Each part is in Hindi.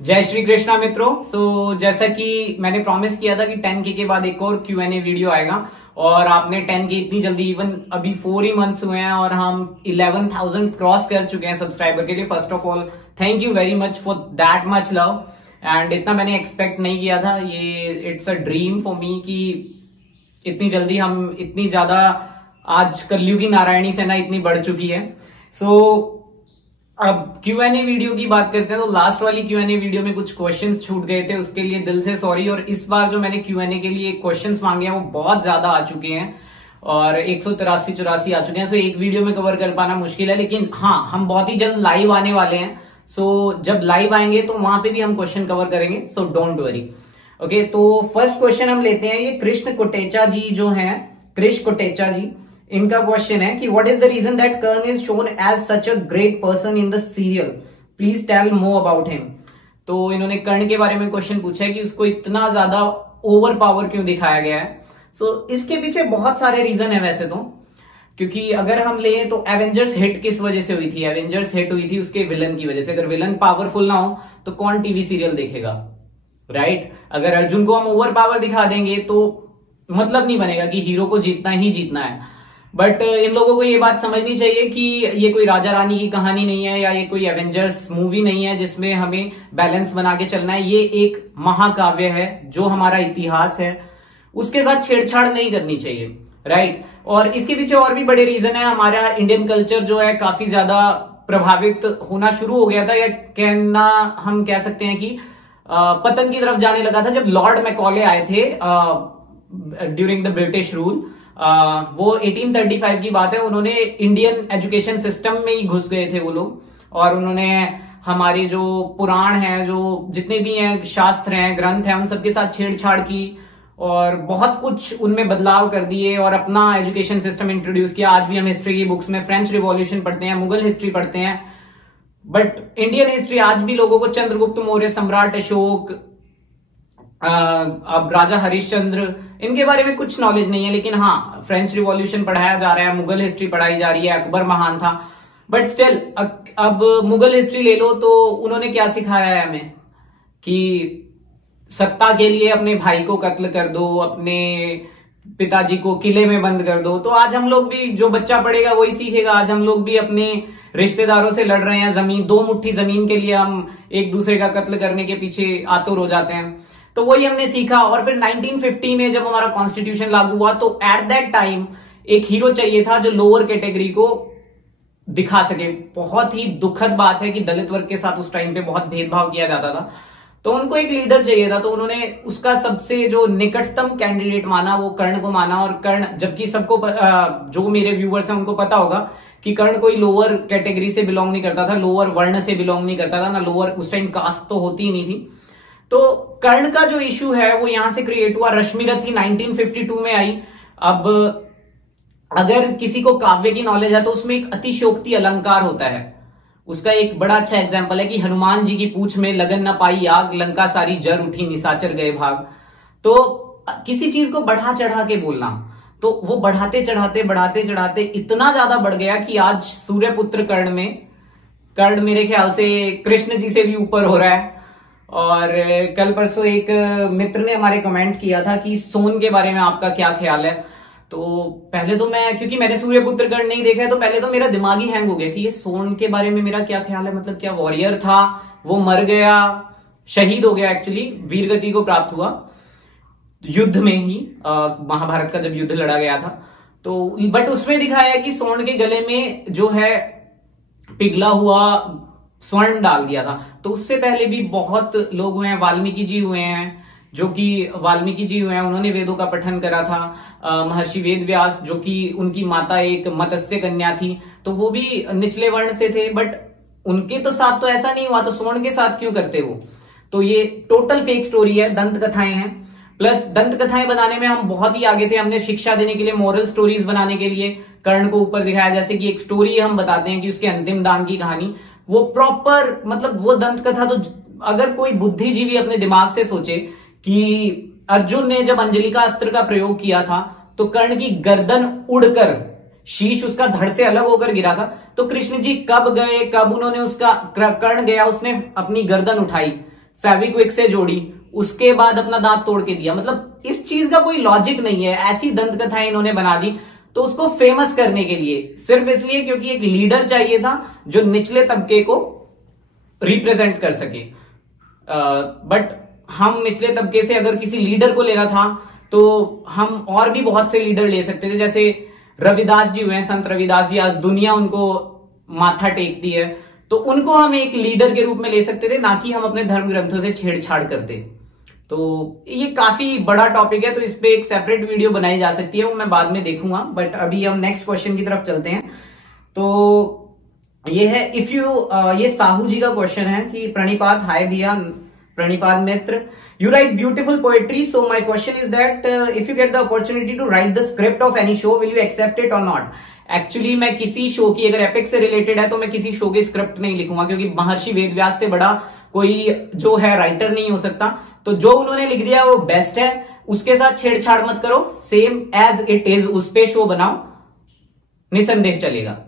जय श्री कृष्णा मित्रों। जैसा कि मैंने प्रॉमिस किया था कि 10K के बाद एक और Q&A वीडियो आएगा और आपने 10K इतनी जल्दी, इवन अभी 4 ही मंथ्स हुए हैं और हम 11,000 क्रॉस कर चुके हैं सब्सक्राइबर के लिए। First of all thank you very much for that much love and इतना मैंने एक्सपेक्ट नहीं किया था। ये it's a dream for me कि इतनी जल्दी हम इतनी ज्यादा, आज कलयुगी नारायणी सेना इतनी बढ़ चुकी है। अब Q&A वीडियो की बात करते हैं तो लास्ट वाली Q&A वीडियो में कुछ क्वेश्चंस छूट गए थे, उसके लिए दिल से सॉरी। और इस बार जो मैंने Q&A के लिए क्वेश्चंस मांगे हैं वो बहुत ज्यादा आ चुके हैं और 183-84 आ चुके हैं। एक वीडियो में कवर कर पाना मुश्किल है, लेकिन हाँ, हम बहुत ही जल्द लाइव आने वाले हैं। जब लाइव आएंगे तो वहां पे भी हम क्वेश्चन कवर करेंगे, सो डोंट वरी। ओके, तो फर्स्ट क्वेश्चन हम लेते हैं। ये कृष्ण कोटेचा जी जो हैं, कृष कोटेचा जी, इनका क्वेश्चन है कि what is the reason that Karna is shown as such a great person in the serial, please tell more about him. तो इन्होंने कर्ण के बारे में क्वेश्चन पूछा है कि उसको इतना ज्यादा ओवर पावर क्यों दिखाया गया है। इसके पीछे बहुत सारे रीजन है वैसे तो, क्योंकि अगर हम लें तो एवेंजर्स हिट किस वजह से हुई थी? एवेंजर्स हिट हुई थी उसके विलन की वजह से। अगर विलन पावरफुल ना हो तो कौन टीवी सीरियल देखेगा, राइट? अगर अर्जुन को हम ओवर पावर दिखा देंगे तो मतलब नहीं बनेगा कि हीरो को जीतना ही जीतना है। बट इन लोगों को ये बात समझनी चाहिए कि ये कोई राजा रानी की कहानी नहीं है या ये कोई एवेंजर्स मूवी नहीं है जिसमें हमें बैलेंस बना के चलना है। ये एक महाकाव्य है जो हमारा इतिहास है, उसके साथ छेड़छाड़ नहीं करनी चाहिए, राइट? और इसके पीछे और भी बड़े रीजन है। हमारा इंडियन कल्चर जो है काफी ज्यादा प्रभावित होना शुरू हो गया था, या कहना हम कह सकते हैं कि पतन की तरफ जाने लगा था जब लॉर्ड मैकॉले आए थे ड्यूरिंग द ब्रिटिश रूल। वो 1835 की बात है। उन्होंने इंडियन एजुकेशन सिस्टम में ही घुस गए थे वो लोग, और उन्होंने हमारे जो पुराण हैं, जो जितने भी हैं शास्त्र हैं, ग्रंथ हैं, उन सबके साथ छेड़छाड़ की और बहुत कुछ उनमें बदलाव कर दिए और अपना एजुकेशन सिस्टम इंट्रोड्यूस किया। आज भी हम हिस्ट्री की बुक्स में फ्रेंच रिवॉल्यूशन पढ़ते हैं, मुगल हिस्ट्री पढ़ते हैं, बट इंडियन हिस्ट्री आज भी लोगों को चंद्रगुप्त मौर्य, सम्राट अशोक, अब राजा हरिश्चंद्र, इनके बारे में कुछ नॉलेज नहीं है। लेकिन हाँ, फ्रेंच रिवॉल्यूशन पढ़ाया जा रहा है, मुगल हिस्ट्री पढ़ाई जा रही है, अकबर महान था। बट स्टिल अब मुगल हिस्ट्री ले लो तो उन्होंने क्या सिखाया है हमें कि सत्ता के लिए अपने भाई को कत्ल कर दो, अपने पिताजी को किले में बंद कर दो। तो आज हम लोग भी, जो बच्चा पढ़ेगा वही सीखेगा। आज हम लोग भी अपने रिश्तेदारों से लड़ रहे हैं, जमीन, 2 मुट्ठी जमीन के लिए हम एक दूसरे का कत्ल करने के पीछे आतुर हो जाते हैं। तो वही हमने सीखा। और फिर 1950 में जब हमारा कॉन्स्टिट्यूशन लागू हुआ तो एट दैट टाइम एक हीरो चाहिए था जो लोअर कैटेगरी को दिखा सके। बहुत ही दुखद बात है कि दलित वर्ग के साथ उस टाइम पे बहुत भेदभाव किया जाता था, तो उनको एक लीडर चाहिए था। तो उन्होंने उसका सबसे जो निकटतम कैंडिडेट माना वो कर्ण को माना। और कर्ण, जबकि सबको जो मेरे व्यूअर्स हैं उनको पता होगा कि कर्ण कोई लोअर कैटेगरी से बिलोंग नहीं करता था, लोअर वर्ण से बिलोंग नहीं करता था ना, लोअर उस टाइम कास्ट तो होती ही नहीं थी। तो कर्ण का जो इशू है वो यहां से क्रिएट हुआ। रश्मिरथी 1952 में आई। अब अगर किसी को काव्य की नॉलेज है तो उसमें एक अतिशयोक्ति अलंकार होता है। उसका एक बड़ा अच्छा एग्जांपल है कि हनुमान जी की पूंछ में लगन न पाई आग, लंका सारी जर उठी, निशाचर गए भाग। तो किसी चीज को बढ़ा चढ़ा के बोलना, तो वो बढ़ाते चढ़ाते इतना ज्यादा बढ़ गया कि आज सूर्यपुत्र कर्ण में कर्ण मेरे ख्याल से कृष्ण जी से भी ऊपर हो रहा है। और कल परसों एक मित्र ने हमारे कमेंट किया था कि सोन के बारे में आपका क्या ख्याल है। तो पहले तो क्योंकि मैंने सूर्यपुत्र कर्ण नहीं देखा है, तो पहले तो मेरा दिमाग ही हैंग हो गया कि ये सोन के बारे में मेरा क्या ख्याल है। मतलब क्या वॉरियर था, वो मर गया, शहीद हो गया, एक्चुअली वीरगति को प्राप्त हुआ युद्ध में ही, महाभारत का जब युद्ध लड़ा गया था। तो बट उसमें दिखाया कि सोन के गले में जो है पिघला हुआ स्वर्ण डाल दिया था। तो उससे पहले भी बहुत लोग हुए हैं, वाल्मीकि जी हुए हैं, उन्होंने वेदों का पठन करा था। महर्षि वेद व्यास, जो कि उनकी माता एक मत्स्य कन्या थी, तो वो भी निचले वर्ण से थे, बट उनके तो साथ तो ऐसा नहीं हुआ, तो स्वर्ण के साथ क्यों करते वो? तो ये टोटल फेक स्टोरी है, दंत कथाएं हैं। प्लस दंत कथाएं बनाने में हम बहुत ही आगे थे। हमने शिक्षा देने के लिए, मॉरल स्टोरीज बनाने के लिए कर्ण को ऊपर दिखाया। जैसे कि एक स्टोरी हम बताते हैं कि उसके अंतिम दान की कहानी, वो प्रॉपर, मतलब वो दंत कथा तो अगर कोई बुद्धिजीवी अपने दिमाग से सोचे कि अर्जुन ने जब अंजलि का अस्त्र का प्रयोग किया था तो कर्ण की गर्दन उड़कर, शीश उसका धड़ से अलग होकर गिरा था, तो कृष्ण जी कब गए, कब उन्होंने उसका, कर्ण गया, उसने अपनी गर्दन उठाई, फेविक्विक से जोड़ी, उसके बाद अपना दांत तोड़ के दिया। मतलब इस चीज का कोई लॉजिक नहीं है, ऐसी दंत कथाएं इन्होंने बना दी। तो उसको फेमस करने के लिए, सिर्फ इसलिए क्योंकि एक लीडर चाहिए था जो निचले तबके को रिप्रेजेंट कर सके। बट हम निचले तबके से अगर किसी लीडर को लेना था तो हम और भी बहुत से लीडर ले सकते थे, जैसे रविदास जी हुए हैं, संत रविदास जी, आज दुनिया उनको माथा टेकती है, तो उनको हम एक लीडर के रूप में ले सकते थे, ना कि हम अपने धर्म ग्रंथों से छेड़छाड़ करते। तो ये काफी बड़ा टॉपिक है, तो इस पे एक सेपरेट वीडियो बनाई जा सकती है, वो मैं बाद में देखूंगा। बट अभी हम नेक्स्ट क्वेश्चन की तरफ चलते हैं। तो ये है ये साहू जी का क्वेश्चन है कि प्रणिपात, हाय भैया प्रणिपात मित्र, you write beautiful poetry, so my question is that if you get the opportunity to write the script of any show, will you accept it or not? Actually मैं किसी शो की, अगर एपिक से रिलेटेड है तो मैं किसी शो की स्क्रिप्ट नहीं लिखूंगा, क्योंकि महर्षि वेदव्यास से बड़ा कोई जो है राइटर नहीं हो सकता। तो जो उन्होंने लिख दिया वो बेस्ट है, उसके साथ छेड़छाड़ मत करो, सेम एज इट इज उस पे शो बनाओ, निसंदेह चलेगा।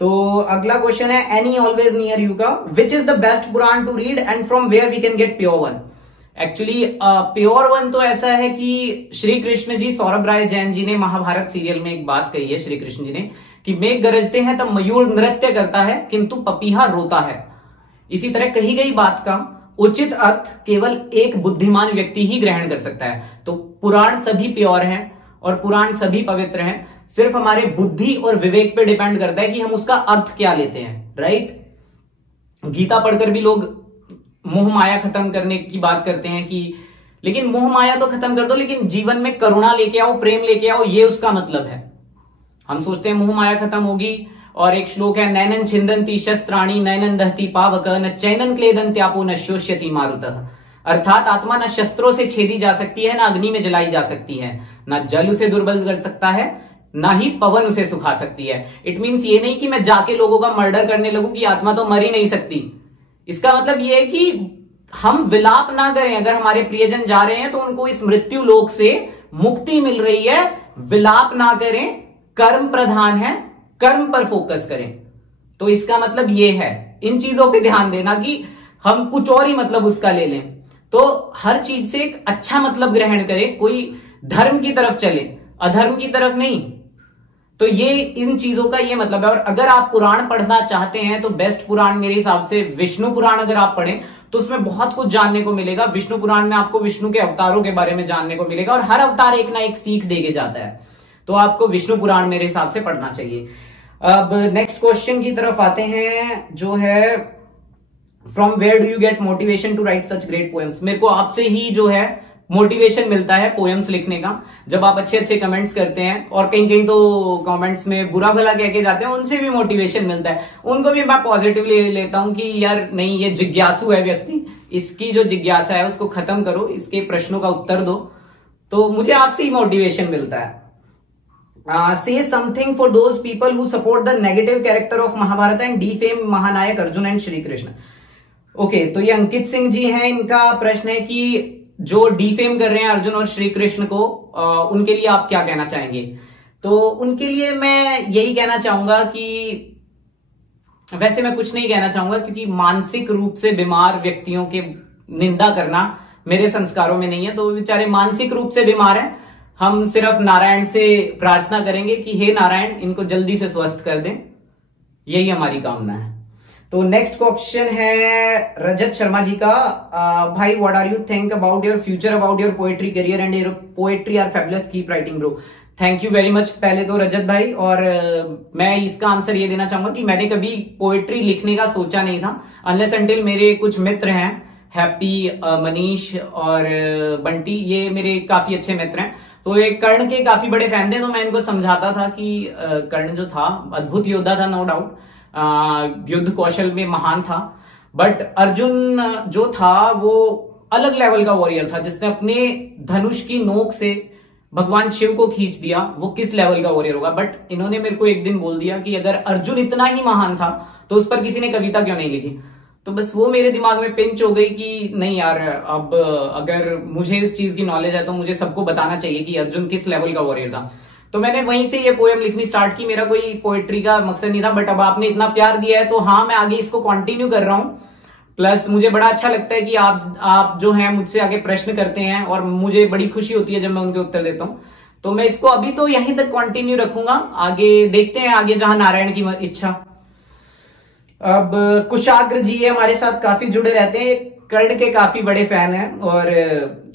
तो अगला क्वेश्चन है एनी ऑलवेज नियर यू का, which is the best Purana to read and from where we can get pure one? Actually pure one तो ऐसा है कि श्री कृष्ण जी, सौरभ राय जैन जी ने महाभारत सीरियल में एक बात कही है, श्री कृष्ण जी ने, कि मेघ गरजते हैं तब मयूर नृत्य करता है किंतु पपीहा रोता है। इसी तरह कही गई बात का उचित अर्थ केवल एक बुद्धिमान व्यक्ति ही ग्रहण कर सकता है। तो पुराण सभी प्योर हैं और पुराण सभी पवित्र हैं, सिर्फ हमारे बुद्धि और विवेक पे डिपेंड करता है कि हम उसका अर्थ क्या लेते हैं, राइट। गीता पढ़कर भी लोग मोह माया खत्म करने की बात करते हैं कि लेकिन मोह माया तो खत्म कर दो, लेकिन जीवन में करुणा लेके आओ, प्रेम लेके आओ, ये उसका मतलब है। हम सोचते हैं मोह माया खत्म होगी, और एक श्लोक है नैनन छिंदन्ति शस्त्राणि नैनन दहति पावक न चैनन क्लेदन्त्यापो न शोष्यति मारुतः। अर्थात आत्मा न शस्त्रों से छेदी जा सकती है, ना अग्नि में जलाई जा सकती है, ना जल उसे दुर्बल कर सकता है, ना ही पवन उसे सुखा सकती है। इट मीन्स ये नहीं कि मैं जाके लोगों का मर्डर करने लगूं कि आत्मा तो मर ही नहीं सकती। इसका मतलब ये है कि हम विलाप ना करें, अगर हमारे प्रियजन जा रहे हैं तो उनको इस मृत्यु लोक से मुक्ति मिल रही है, विलाप ना करें, कर्म प्रधान है, कर्म पर फोकस करें। तो इसका मतलब ये है, इन चीजों पे ध्यान देना कि हम कुछ और ही मतलब उसका ले लें। तो हर चीज से एक अच्छा मतलब ग्रहण करें, कोई धर्म की तरफ चले, अधर्म की तरफ नहीं। तो ये इन चीजों का ये मतलब है। और अगर आप पुराण पढ़ना चाहते हैं तो बेस्ट पुराण मेरे हिसाब से विष्णु पुराण अगर आप पढ़ें तो उसमें बहुत कुछ जानने को मिलेगा। विष्णु पुराण में आपको विष्णु के अवतारों के बारे में जानने को मिलेगा, और हर अवतार एक ना एक सीख देके जाता है। तो आपको विष्णु पुराण मेरे हिसाब से पढ़ना चाहिए। अब नेक्स्ट क्वेश्चन की तरफ आते हैं, जो है from where do you get motivation to write such great poems? मेरे को आपसे ही जो है मोटिवेशन मिलता है पोएम्स लिखने का, जब आप अच्छे अच्छे कमेंट्स करते हैं, और कहीं कहीं तो कमेंट्स में बुरा भला कह के जाते हैं, उनसे भी मोटिवेशन मिलता है। उनको भी मैं पॉजिटिवली लेता हूं कि यार नहीं, ये जिज्ञासु है व्यक्ति, इसकी जो जिज्ञासा है उसको खत्म करो, इसके प्रश्नों का उत्तर दो। तो मुझे आपसे ही मोटिवेशन मिलता है। say something for those people who support the negative character of Mahabharata and defame महानायक अर्जुन एंड श्री कृष्ण। ओके, तो ये अंकित सिंह जी हैं, इनका प्रश्न है कि जो डिफेम कर रहे हैं अर्जुन और श्री कृष्ण को, उनके लिए आप क्या कहना चाहेंगे? तो उनके लिए मैं यही कहना चाहूंगा कि वैसे मैं कुछ नहीं कहना चाहूंगा, क्योंकि मानसिक रूप से बीमार व्यक्तियों के निंदा करना मेरे संस्कारों में नहीं है। तो बेचारे मानसिक रूप से बीमार हैं, हम सिर्फ नारायण से प्रार्थना करेंगे कि हे नारायण इनको जल्दी से स्वस्थ कर दें, यही हमारी कामना है। तो नेक्स्ट क्वेश्चन है रजत शर्मा जी का, भाई what are you think about your future, about your poetry career and your poetry are fabulous, keep writing bro. Thank you very much पहले तो रजत भाई, और मैं इसका आंसर ये देना चाहूंगा कि मैंने कभी पोएट्री लिखने का सोचा नहीं था, अनलेस अनटिल मेरे कुछ मित्र हैं, हैप्पी, मनीष और बंटी, ये मेरे काफी अच्छे मित्र हैं। तो ये कर्ण के काफी बड़े फैन थे, तो मैं इनको समझाता था कि कर्ण जो था अद्भुत योद्धा था, नो डाउट, युद्ध कौशल में महान था, बट अर्जुन जो था वो अलग लेवल का वॉरियर था, जिसने अपने धनुष की नोक से भगवान शिव को खींच दिया, वो किस लेवल का वॉरियर होगा। बट इन्होंने मेरे को एक दिन बोल दिया कि अगर अर्जुन इतना ही महान था तो उस पर किसी ने कविता क्यों नहीं लिखी। तो बस वो मेरे दिमाग में पिंच हो गई कि नहीं यार, अब अगर मुझे इस चीज की नॉलेज है तो मुझे सबको बताना चाहिए कि अर्जुन किस लेवल का वॉरियर था। तो मैंने वहीं से ये पोएम लिखनी स्टार्ट की। मेरा कोई पोएट्री का मकसद नहीं था, बट अब आपने इतना प्यार दिया है तो हाँ, मैं आगे इसको कंटिन्यू कर रहा हूँ। प्लस मुझे बड़ा अच्छा लगता है कि आप जो हैं मुझसे आगे प्रश्न करते हैं और मुझे बड़ी खुशी होती है जब मैं उनके उत्तर देता हूं। तो मैं इसको अभी तो यहीं तक कंटिन्यू रखूंगा, आगे देखते हैं आगे जहां नारायण की इच्छा। अब कुशाग्र जी हमारे साथ काफी जुड़े रहते हैं, कर्ण के काफी बड़े फैन हैं। और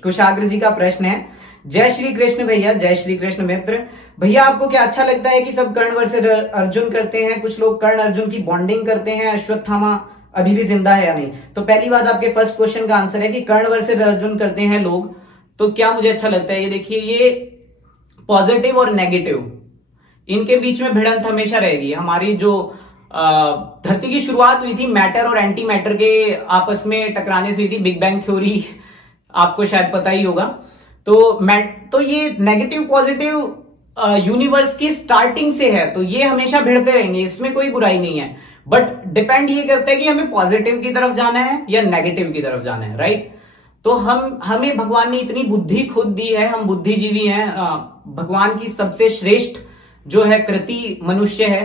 कुशाग्र जी का प्रश्न है, जय श्री कृष्ण भैया, जय श्री कृष्ण मित्र। भैया आपको क्या अच्छा लगता है कि सब कर्ण वर्सेस अर्जुन करते हैं? कुछ लोग कर्ण अर्जुन की बॉन्डिंग करते हैं, अश्वत्थामा अभी भी जिंदा है या नहीं? तो पहली बात आपके फर्स्ट क्वेश्चन का आंसर है कि कर्ण वर्सेस अर्जुन करते हैं लोग, तो क्या मुझे अच्छा लगता है? ये देखिए, ये पॉजिटिव और नेगेटिव इनके बीच में भिड़ंत हमेशा रहेगी। हमारी जो धरती की शुरुआत हुई थी मैटर और एंटी मैटर के आपस में टकराने से हुई थी, बिग बैंग थ्योरी आपको शायद पता ही होगा। तो ये नेगेटिव पॉजिटिव यूनिवर्स की स्टार्टिंग से है, तो ये हमेशा भिड़ते रहेंगे, इसमें कोई बुराई नहीं है। बट डिपेंड ये करता है कि हमें पॉजिटिव की तरफ जाना है या नेगेटिव की तरफ जाना है, राइट? तो हमें भगवान ने इतनी बुद्धि खुद दी है, हम बुद्धिजीवी हैं। भगवान की सबसे श्रेष्ठ जो है कृति मनुष्य है,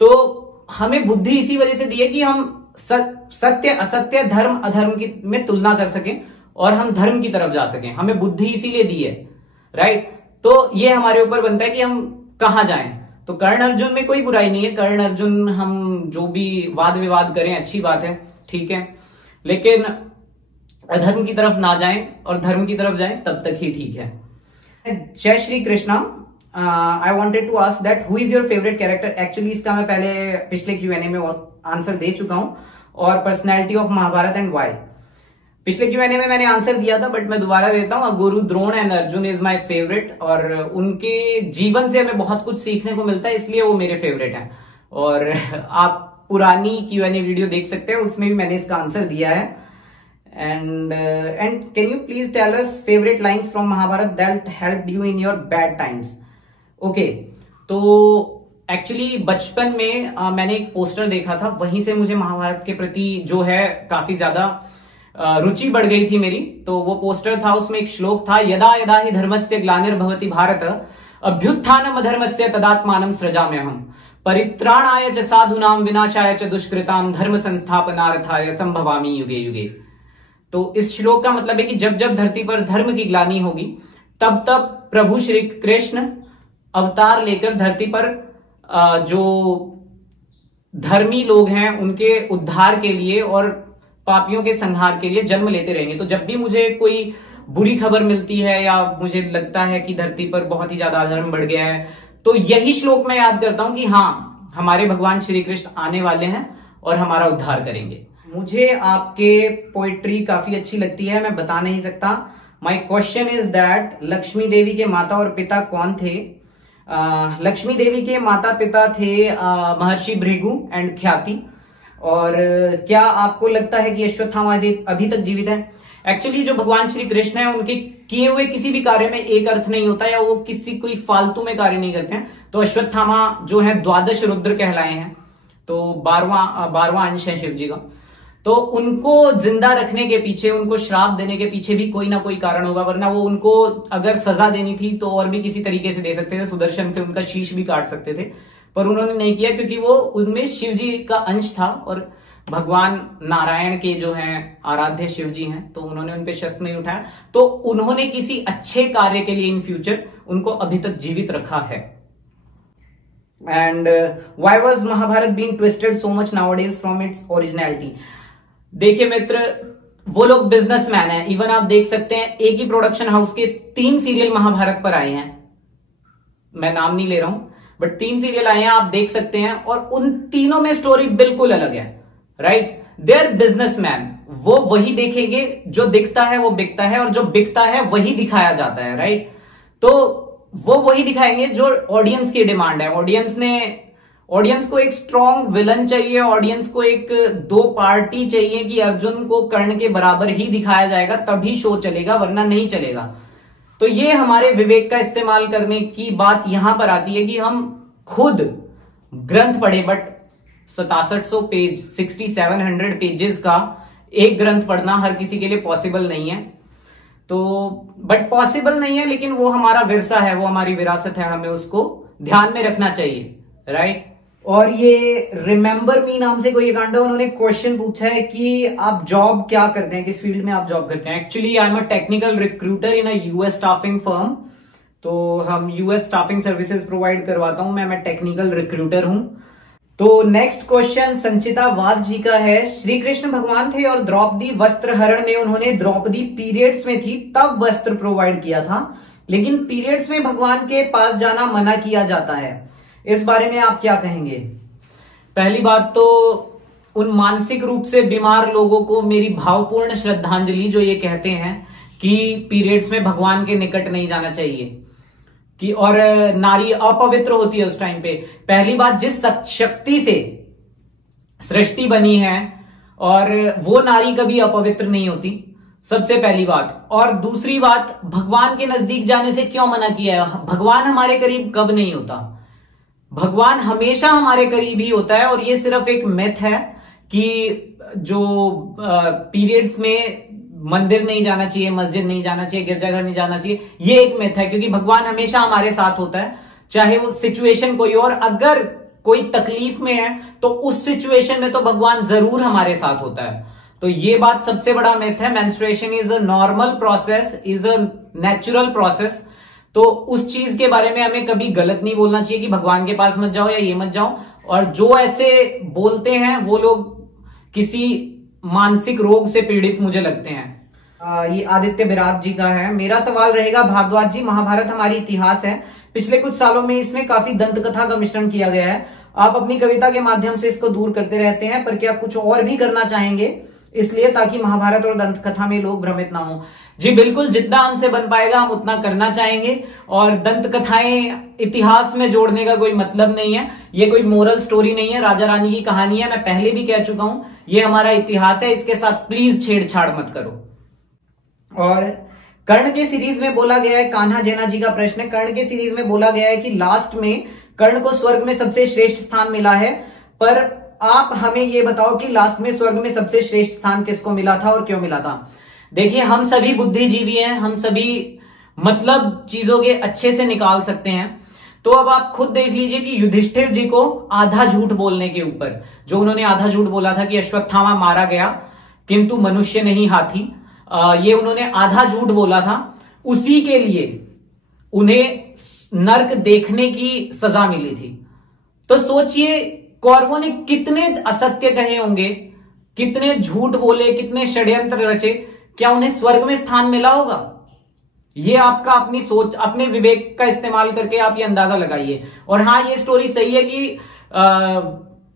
तो हमें बुद्धि इसी वजह से दी है कि हम सत्य असत्य धर्म अधर्म की में तुलना कर सकें और हम धर्म की तरफ जा सकें। हमें बुद्धि इसीलिए दी है, राइट? तो ये हमारे ऊपर बनता है कि हम कहां जाएं। तो कर्ण अर्जुन में कोई बुराई नहीं है, कर्ण अर्जुन हम जो भी वाद विवाद करें अच्छी बात है, ठीक है, लेकिन अधर्म की तरफ ना जाएं और धर्म की तरफ जाएं तब तक ही ठीक है। जय Shri Krishna. I wanted to ask that who is your favourite character? Actually इसका मैं पहले पिछले Q&A में आंसर दे चुका हूं। और personality of Mahabharat and why, पिछले Q&A में मैंने आंसर दिया था, बट मैं दोबारा देता हूं। Guru Drona and Arjun is my favourite, और उनके जीवन से हमें बहुत कुछ सीखने को मिलता है, इसलिए वो मेरे फेवरेट हैं। और आप पुरानी Q&A वीडियो देख सकते हैं, उसमें भी मैंने इसका आंसर दिया है। And can you please tell us favourite lines from Mahabharat that helped you in your bad times? Okay, तो एक्चुअली बचपन में मैंने एक पोस्टर देखा था, वहीं से मुझे महाभारत के प्रति जो है काफी ज्यादा रुचि बढ़ गई थी मेरी। तो वो पोस्टर था, उसमें एक श्लोक था, यदा यदा ही धर्मस्य ग्लानिर्भवति भारत अभ्युत्थानम अधर्मस्य तदात्मानं सृजाम्यहम् परित्राणाय च साधूनां विनाशाय च दुष्कृतां धर्म संस्थापनार्थाय संभवामि युगे युगे। तो इस श्लोक का मतलब है कि जब जब धरती पर धर्म की ग्लानि होगी, तब तब प्रभु श्री कृष्ण अवतार लेकर धरती पर जो धर्मी लोग हैं उनके उद्धार के लिए और पापियों के संहार के लिए जन्म लेते रहेंगे। तो जब भी मुझे कोई बुरी खबर मिलती है या मुझे लगता है कि धरती पर बहुत ही ज्यादा अधर्म बढ़ गया है, तो यही श्लोक मैं याद करता हूं कि हाँ, हमारे भगवान श्री कृष्ण आने वाले हैं और हमारा उद्धार करेंगे। मुझे आपके पोएट्री काफी अच्छी लगती है, मैं बता नहीं सकता। My question is that Lakshmi Devi के माता और पिता कौन थे? लक्ष्मी देवी के माता पिता थे महर्षि भृगु एंड ख्याति। और क्या आपको लगता है कि अश्वत्थामा अभी तक जीवित है? एक्चुअली जो भगवान श्री कृष्ण है, उनके किए हुए किसी भी कार्य में एक अर्थ नहीं होता, या वो किसी कोई फालतू में कार्य नहीं करते हैं। तो अश्वत्थामा जो है द्वादश रुद्र कहलाए हैं, तो 12वां अंश है शिव जी का। तो उनको जिंदा रखने के पीछे, उनको श्राप देने के पीछे भी कोई ना कोई कारण होगा, वरना वो उनको अगर सजा देनी थी तो और भी किसी तरीके से दे सकते थे, सुदर्शन से उनका शीश भी काट सकते थे, पर उन्होंने नहीं किया क्योंकि वो उनमें शिव जी का अंश था और भगवान नारायण के जो हैं आराध्य शिव जी हैं, तो उन्होंने उनपे शस्त्र नहीं उठाया। तो उन्होंने किसी अच्छे कार्य के लिए इन फ्यूचर उनको अभी तक जीवित रखा है। And why was Mahabharat being twisted so much nowadays from its originality? देखिए मित्र, वो लोग बिजनेसमैन हैं। इवन आप देख सकते हैं, एक ही प्रोडक्शन हाउस के 3 सीरियल महाभारत पर आए हैं, मैं नाम नहीं ले रहा हूं, बट 3 सीरियल आए हैं, आप देख सकते हैं, और उन तीनों में स्टोरी बिल्कुल अलग है, राइट? दे आर बिजनेसमैन, वो वही देखेंगे, जो दिखता है वो बिकता है, और जो बिकता है वही दिखाया जाता है, राइट? तो वो वही दिखाएंगे जो ऑडियंस की डिमांड है। ऑडियंस को एक स्ट्रॉन्ग विलन चाहिए, ऑडियंस को एक 2 पार्टी चाहिए कि अर्जुन को कर्ण के बराबर ही दिखाया जाएगा, तभी शो चलेगा, वरना नहीं चलेगा। तो ये हमारे विवेक का इस्तेमाल करने की बात यहां पर आती है कि हम खुद ग्रंथ पढ़े, बट 6700 पेज 6700 पेजेस का एक ग्रंथ पढ़ना हर किसी के लिए पॉसिबल नहीं है। तो बट पॉसिबल नहीं है, लेकिन वो हमारा विरसा है, वो हमारी विरासत है, हमें उसको ध्यान में रखना चाहिए, राइट? और ये रिमेंबर मी नाम से कोई एक आंडा, उन्होंने क्वेश्चन पूछा है कि आप जॉब क्या करते हैं, किस फील्ड में आप जॉब करते हैं। Actually I am a technical recruiter in a US staffing firm. तो हम यूएस स्टाफिंग सर्विसेज प्रोवाइड करवाता हूं, मैं टेक्निकल रिक्रूटर हूं। तो नेक्स्ट क्वेश्चन संचिता वाघ जी का है। श्री कृष्ण भगवान थे और द्रौपदी वस्त्र हरण में उन्होंने द्रौपदी पीरियड्स में थी तब वस्त्र प्रोवाइड किया था, लेकिन पीरियड्स में भगवान के पास जाना मना किया जाता है, इस बारे में आप क्या कहेंगे? पहली बात तो उन मानसिक रूप से बीमार लोगों को मेरी भावपूर्ण श्रद्धांजलि जो ये कहते हैं कि पीरियड्स में भगवान के निकट नहीं जाना चाहिए कि, और नारी अपवित्र होती है उस टाइम पे। पहली बात, जिस शक्ति से सृष्टि बनी है और वो नारी कभी अपवित्र नहीं होती, सबसे पहली बात। और दूसरी बात, भगवान के नजदीक जाने से क्यों मना किया है? भगवान हमारे करीब कब नहीं होता? भगवान हमेशा हमारे करीब ही होता है। और ये सिर्फ एक मिथ है कि जो पीरियड्स में मंदिर नहीं जाना चाहिए, मस्जिद नहीं जाना चाहिए, गिरजाघर नहीं जाना चाहिए, ये एक मिथ है, क्योंकि भगवान हमेशा हमारे साथ होता है, चाहे वो सिचुएशन कोई और। अगर कोई तकलीफ में है तो उस सिचुएशन में तो भगवान जरूर हमारे साथ होता है। तो ये बात सबसे बड़ा मिथ है। Menstruation is a normal process, is a natural process. तो उस चीज के बारे में हमें कभी गलत नहीं बोलना चाहिए कि भगवान के पास मत जाओ या ये मत जाओ। और जो ऐसे बोलते हैं वो लोग किसी मानसिक रोग से पीड़ित मुझे लगते हैं। ये आदित्य बिराज जी का है। मेरा सवाल रहेगा, भारद्वाज जी, महाभारत हमारी इतिहास है, पिछले कुछ सालों में इसमें काफी दंत कथा का मिश्रण किया गया है। आप अपनी कविता के माध्यम से इसको दूर करते रहते हैं, पर क्या कुछ और भी करना चाहेंगे इसलिए, ताकि महाभारत और दंत कथा में लोग भ्रमित ना हो? जी बिल्कुल, जितना हमसे बन पाएगा हम उतना करना चाहेंगे। और दंत कथाएं इतिहास में जोड़ने का कोई मतलब नहीं है, ये कोई मोरल स्टोरी नहीं है, राजा रानी की कहानी है। मैं पहले भी कह चुका हूं, ये हमारा इतिहास है, इसके साथ प्लीज छेड़छाड़ मत करो। और कर्ण के सीरीज में बोला गया है, कान्हा जैना जी का प्रश्न है, कर्ण के सीरीज में बोला गया है कि लास्ट में कर्ण को स्वर्ग में सबसे श्रेष्ठ स्थान मिला है, पर आप हमें ये बताओ कि लास्ट में स्वर्ग में सबसे श्रेष्ठ स्थान किसको मिला था और क्यों मिला था? देखिए, हम सभी बुद्धिजीवी हैं, हम सभी मतलब चीजों के अच्छे से निकाल सकते हैं। तो अब आप खुद देख लीजिए कि युधिष्ठिर जी को आधा झूठ बोलने के ऊपर, जो उन्होंने आधा झूठ बोला था कि अश्वत्थामा मारा गया किंतु मनुष्य नहीं हाथी, ये उन्होंने आधा झूठ बोला था, उसी के लिए उन्हें नर्क देखने की सजा मिली थी। तो सोचिए, कौरवों ने कितने असत्य कहे होंगे, कितने झूठ बोले, कितने षड्यंत्र रचे, क्या उन्हें स्वर्ग में स्थान मिला होगा? ये आपका अपनी सोच, अपने विवेक का इस्तेमाल करके आप ये अंदाजा लगाइए। और हाँ, ये स्टोरी सही है कि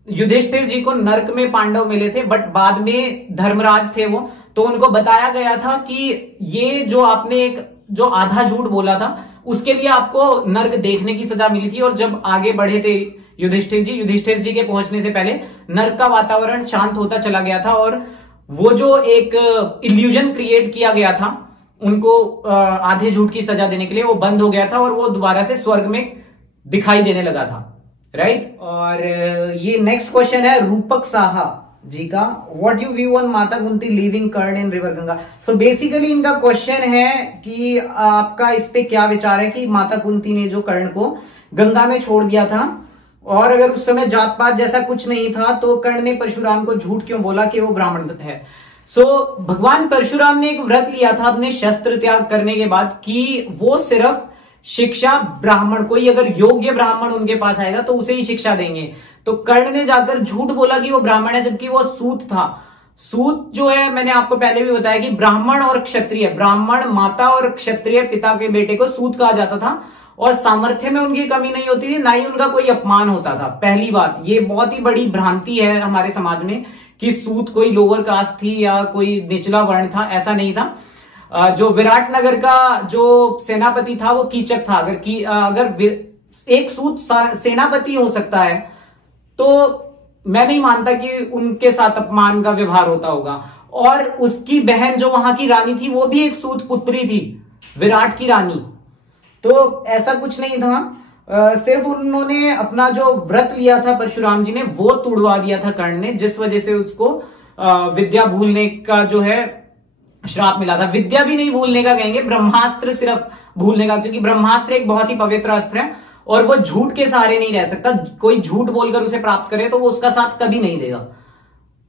युधिष्ठिर जी को नर्क में पांडव मिले थे, बट बाद में धर्मराज थे वो, तो उनको बताया गया था कि ये जो आपने एक जो आधा झूठ बोला था उसके लिए आपको नर्क देखने की सजा मिली थी। और जब आगे बढ़े थे युधिष्ठिर जी के पहुंचने से पहले नर्क का वातावरण शांत होता चला गया था, और वो जो एक इल्यूजन क्रिएट किया गया था उनको आधे झूठ की सजा देने के लिए, वो बंद हो गया था और वो दोबारा से स्वर्ग में दिखाई देने लगा था, राइट। और ये नेक्स्ट क्वेश्चन है रूपक साहा जी का, what you view on Mata Kunti leaving Karna in river Ganga. So basically इनका क्वेश्चन है कि आपका इस पे क्या विचार है कि माता कुंती ने जो कर्ण को गंगा में छोड़ दिया था, और अगर उस समय जात पात जैसा कुछ नहीं था तो कर्ण ने परशुराम को झूठ क्यों बोला कि वो ब्राह्मण है। सो भगवान परशुराम ने एक व्रत लिया था अपने शस्त्र त्याग करने के बाद कि वो सिर्फ शिक्षा ब्राह्मण, कोई अगर योग्य ब्राह्मण उनके पास आएगा तो उसे ही शिक्षा देंगे। तो कर्ण ने जाकर झूठ बोला कि वो ब्राह्मण है, जबकि वो सूत था। सूत जो है, मैंने आपको पहले भी बताया कि ब्राह्मण और क्षत्रिय, ब्राह्मण माता और क्षत्रिय पिता के बेटे को सूत कहा जाता था, और सामर्थ्य में उनकी कमी नहीं होती थी, ना ही उनका कोई अपमान होता था। पहली बात, ये बहुत ही बड़ी भ्रांति है हमारे समाज में कि सूत कोई लोअर कास्ट थी या कोई निचला वर्ण था, ऐसा नहीं था। जो विराटनगर का जो सेनापति था वो कीचक था। अगर एक सूत सेनापति हो सकता है तो मैं नहीं मानता कि उनके साथ अपमान का व्यवहार होता होगा। और उसकी बहन जो वहां की रानी थी वो भी एक सूत पुत्री थी, विराट की रानी। तो ऐसा कुछ नहीं था, सिर्फ उन्होंने अपना जो व्रत लिया था परशुराम जी ने वो तोड़वा दिया था कर्ण ने, जिस वजह से उसको विद्या भूलने का जो है श्राप मिला था। विद्या भी नहीं भूलने का कहेंगे, ब्रह्मास्त्र सिर्फ भूलने का, क्योंकि ब्रह्मास्त्र एक बहुत ही पवित्र अस्त्र है और वो झूठ के सहारे नहीं रह सकता। कोई झूठ बोलकर उसे प्राप्त करे तो वो उसका साथ कभी नहीं देगा।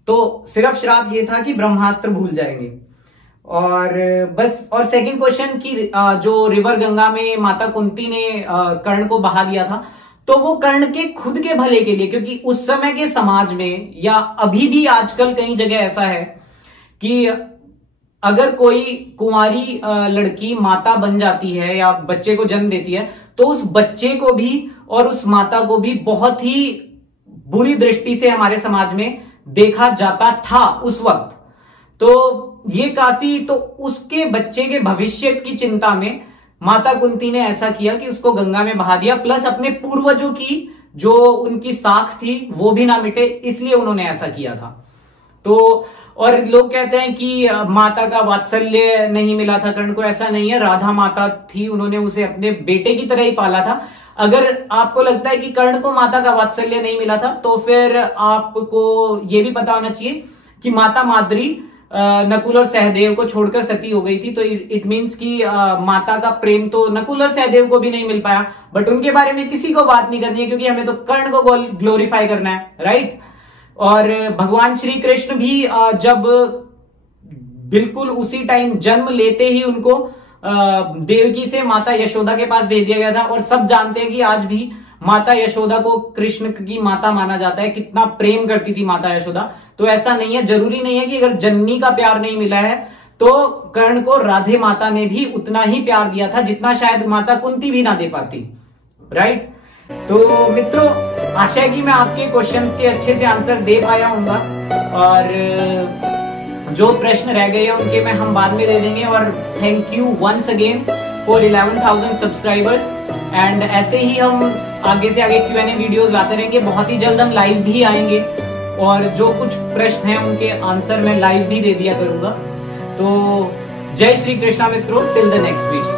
तो सिर्फ श्राप ये था कि ब्रह्मास्त्र भूल जाएंगे। और बस, और सेकंड क्वेश्चन की जो रिवर गंगा में माता कुंती ने कर्ण को बहा दिया था, तो वो कर्ण के खुद के भले के लिए, क्योंकि उस समय के समाज में या अभी भी आजकल कई जगह ऐसा है कि अगर कोई कुंवारी लड़की माता बन जाती है या बच्चे को जन्म देती है, तो उस बच्चे को भी और उस माता को भी बहुत ही बुरी दृष्टि से हमारे समाज में देखा जाता था उस वक्त। तो ये काफी, तो उसके बच्चे के भविष्य की चिंता में माता कुंती ने ऐसा किया कि उसको गंगा में बहा दिया, प्लस अपने पूर्वजों की जो उनकी साख थी वो भी ना मिटे, इसलिए उन्होंने ऐसा किया था। तो और लोग कहते हैं कि माता का वात्सल्य नहीं मिला था कर्ण को, ऐसा नहीं है। राधा माता थी, उन्होंने उसे अपने बेटे की तरह ही पाला था। अगर आपको लगता है कि कर्ण को माता का वात्सल्य नहीं मिला था, तो फिर आपको ये भी पता होना चाहिए कि माता माद्री नकुल और सहदेव को छोड़कर सती हो गई थी। तो इट मीन्स कि माता का प्रेम तो नकुल और सहदेव को भी नहीं मिल पाया, बट उनके बारे में किसी को बात नहीं करनी है, क्योंकि हमें तो कर्ण को ग्लोरीफाई करना है, राइट। और भगवान श्री कृष्ण भी जब बिल्कुल उसी टाइम जन्म लेते ही उनको देवकी से माता यशोदा के पास भेज दिया गया था। और सब जानते हैं कि आज भी माता यशोदा को कृष्ण की माता माना जाता है, कितना प्रेम करती थी माता यशोदा। तो ऐसा नहीं है, जरूरी नहीं है कि अगर जननी का प्यार नहीं मिला है तो कर्ण को राधे माता ने भी उतना ही प्यार दिया था जितना शायद माता कुंती भी ना दे पाती, राइट। तो मित्रों, आशा है कि मैं आपके क्वेश्चंस के अच्छे से आंसर दे पाया हूंगा, और जो प्रश्न रह गए हैं उनके मैं हम बाद में दे देंगे। और thank you once again for 11,000 subscribers. And ऐसे ही हम आगे से आगे Q&A वीडियोस लाते रहेंगे। बहुत ही जल्द हम लाइव भी आएंगे, और जो कुछ प्रश्न हैं उनके आंसर मैं लाइव भी दे दिया करूंगा। तो जय श्री कृष्णा मित्रों, टिल द नेक्स्ट वीडियो।